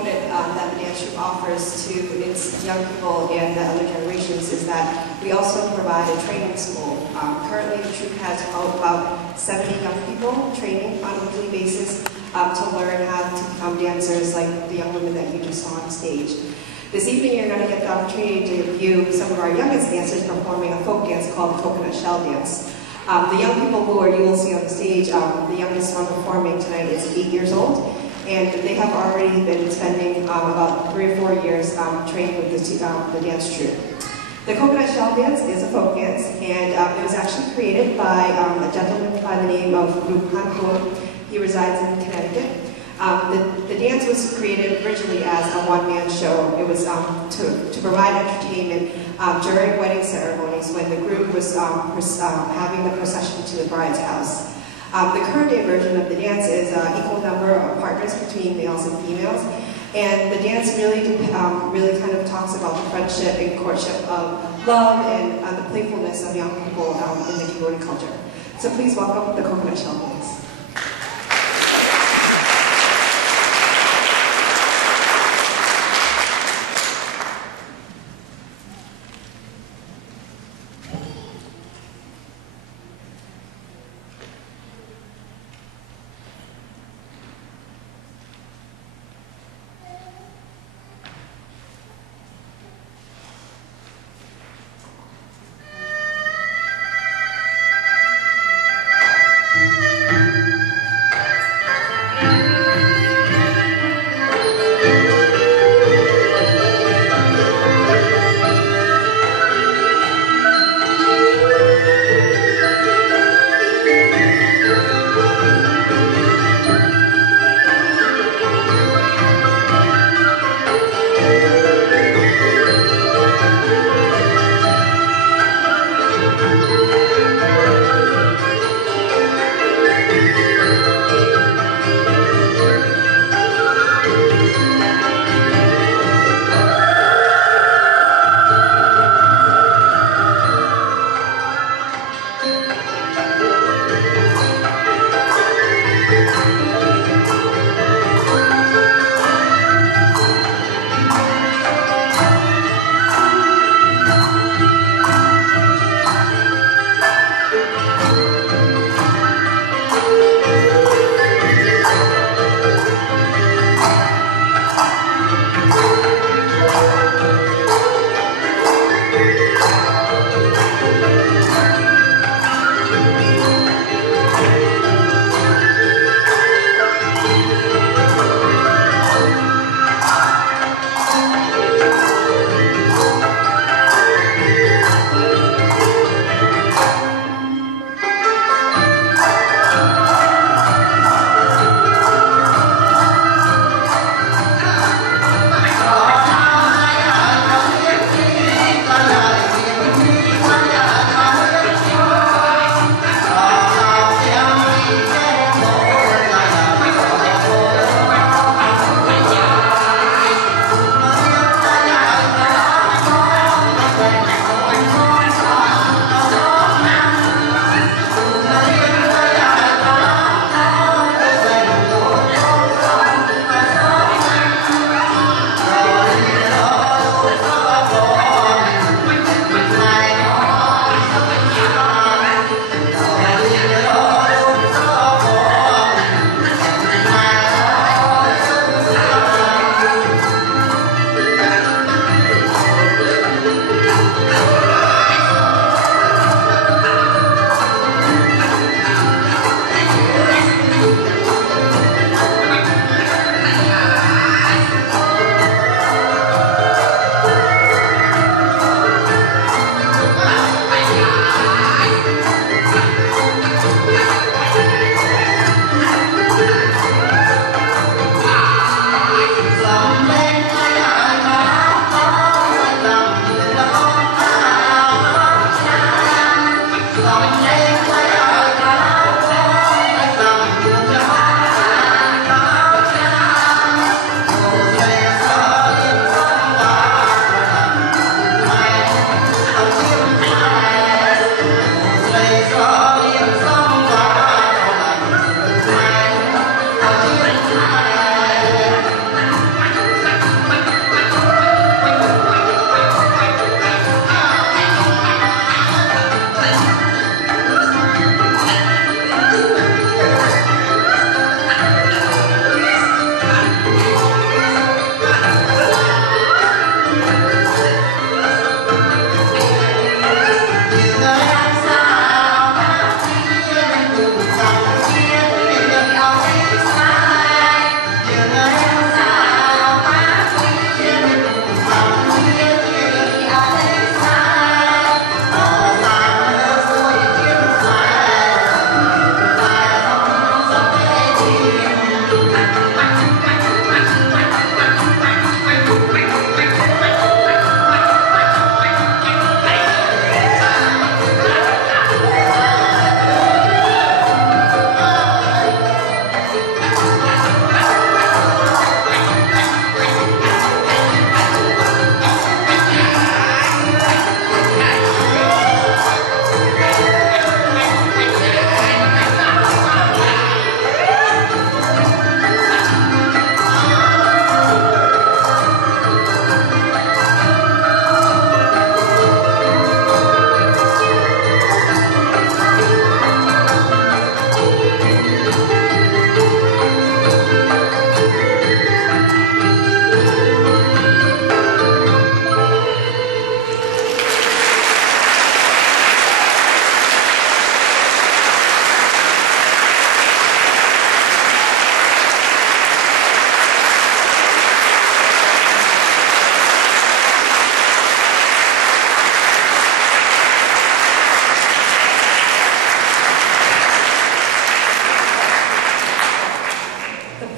component that the dance troupe offers to its young people and the other generations is that we also provide a training school. Currently, the troupe has about 70 young people training on a weekly basis to learn how to become dancers like the young women that you just saw on stage. This evening, you're going to get the opportunity to view some of our youngest dancers performing a folk dance called the Coconut Shell Dance. The young people you will see on the stage, the youngest one performing tonight is 8 years old, and they have already been spending about 3 or 4 years training with the dance troupe. The Coconut Shell Dance is a folk dance, and it was actually created by a gentleman by the name of Rup. He resides in Connecticut. The dance was created originally as a one-man show. It was to provide entertainment during wedding ceremonies when the group was having the procession to the bride's house. The current day version of the dance is an equal number of partners between males and females, and the dance really kind of talks about the friendship and courtship of love and the playfulness of young people in the Cambodian culture. So please welcome the Coconut Shell Dance.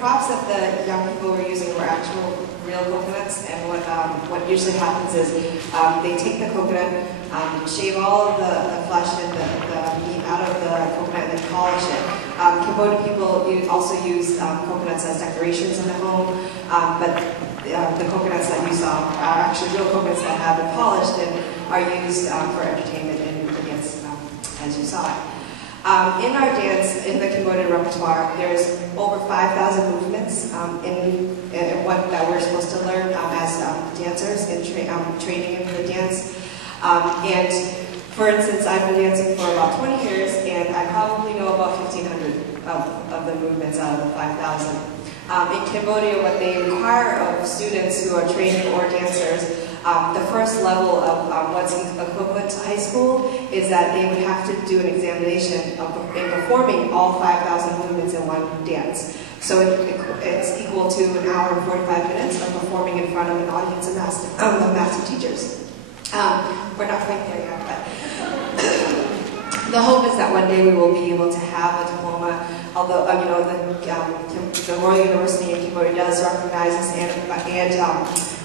Props that the young people were using were actual real coconuts, and what usually happens is they take the coconut, shave all of the flesh and the meat out of the coconut, and then polish it. Cambodia people also use coconuts as decorations in the home, but the coconuts that you saw are actually real coconuts that have been polished and are used for entertainment and dance, as you saw it. In our dance, in the Cambodian repertoire, there's over 5,000 movements in what that we're supposed to learn as dancers in training in the dance. And for instance, I've been dancing for about 20 years, and I probably know about 1,500 of the movements out of the 5,000. In Cambodia, what they require of students who are training or dancers, the first level of what's equivalent to high school is that they would have to do an examination in performing all 5,000 movements in one dance. So it's equal to an hour and 45 minutes of performing in front of an audience of master teachers. We're not quite there yet, but the hope is that one day we will be able to have a diploma, although the Royal University in Cambodia does recognize us and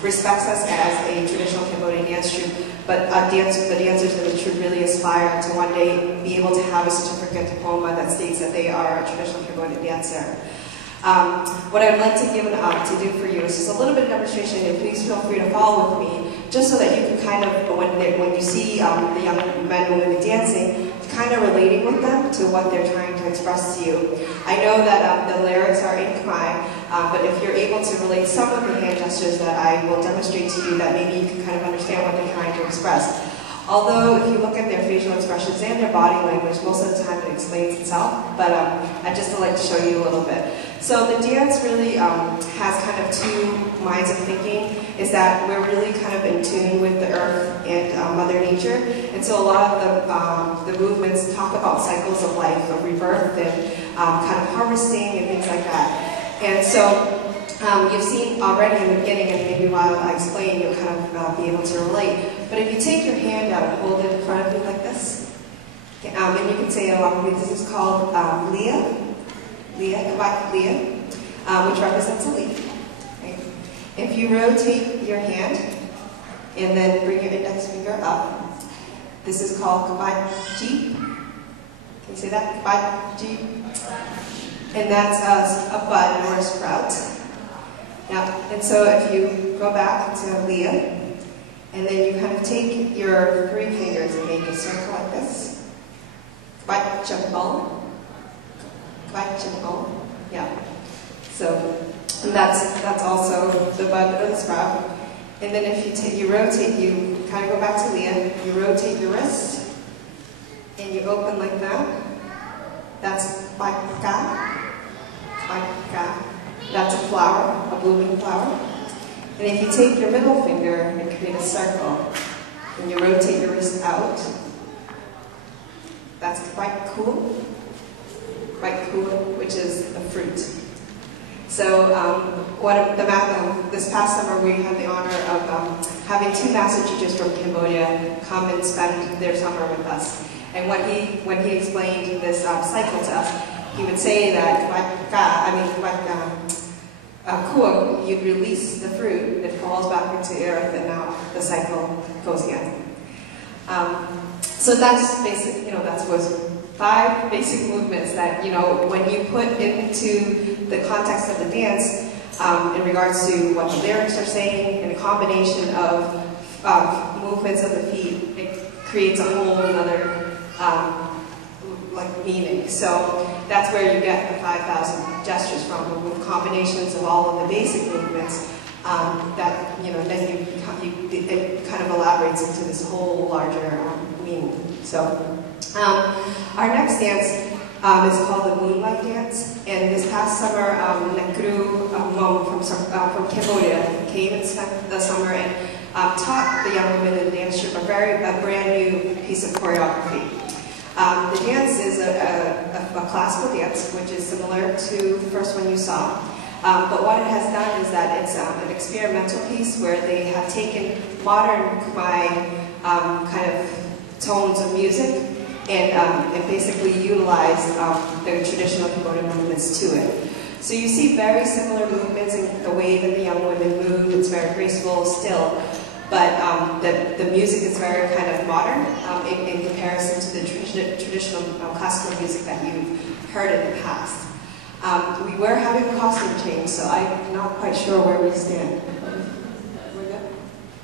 respects us as a traditional Cambodian dance troupe, but the dancers in the troupe really aspire to one day be able to have a certificate diploma that states that they are a traditional Cambodian dancer. What I'd like to do for you is just a little bit of demonstration, and please feel free to follow with me, just so that you can kind of, when you see the young men and women dancing, kind of relating with them to what they're trying to express to you. I know that the lyrics are in Khmer, but if you're able to relate some of the hand gestures that I will demonstrate to you, that maybe you can kind of understand what they're trying to express. Although if you look at their facial expressions and their body language, most of the time it explains itself, but I'd just like to show you a little bit. So the dance really has kind of two minds of thinking, is that we're really kind of in tune with the earth and Mother Nature, and so a lot of the movements talk about cycles of life, of rebirth, and kind of harvesting and things like that. And so you've seen already in the beginning, and maybe while I explain, you'll kind of be able to relate. But if you take your hand out and hold it in front of you like this, and you can say along with me, this is called Leah, which represents a leaf. Right? If you rotate your hand and then bring your index finger up, this is called Kabaji. Can you say that? Kabaji. And that's a bud or a sprout. Now, and so if you go back to Leah, and then you kind of take your 3 fingers and make a circle like this. Yeah. So that's also the bud or the sprout. And then if you rotate, you kind of go back to Leah, you rotate your wrist, and you open like that. That's Baka. That's a flower, a blooming flower. And if you take your middle finger and create a circle, and you rotate your wrist out, that's quite cool, which is a fruit. So this past summer we had the honor of having 2 master teachers from Cambodia come and spend their summer with us. And when he explained this cycle to us, he would say that you release the fruit, it falls back into the earth, and now the cycle goes again. So that's basic, that was 5 basic movements that, when you put into the context of the dance, in regards to what the lyrics are saying, and a combination of movements of the feet, it creates a whole other meaning. So that's where you get the 5,000 gestures from, with combinations of all of the basic movements that, then it kind of elaborates into this whole larger meaning. So our next dance It's called the Moonlight Dance. And this past summer, Nakru Mom from Cambodia came and spent the summer and taught the young women in the dance troupe a brand new piece of choreography. The dance is a classical dance, which is similar to the first one you saw. But what it has done is that it's an experimental piece where they have taken modern Khmer kind of tones of music and basically utilized the traditional Cambodian movements to it. So you see very similar movements in the way that the young women move. It's very graceful still, but the music is very kind of modern in comparison to the traditional classical music that you've heard in the past. We were having a costume change, so I'm not quite sure where we stand. We're good?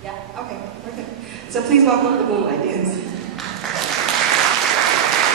Yeah? Okay, we're good. So please welcome the Moonlight Dance.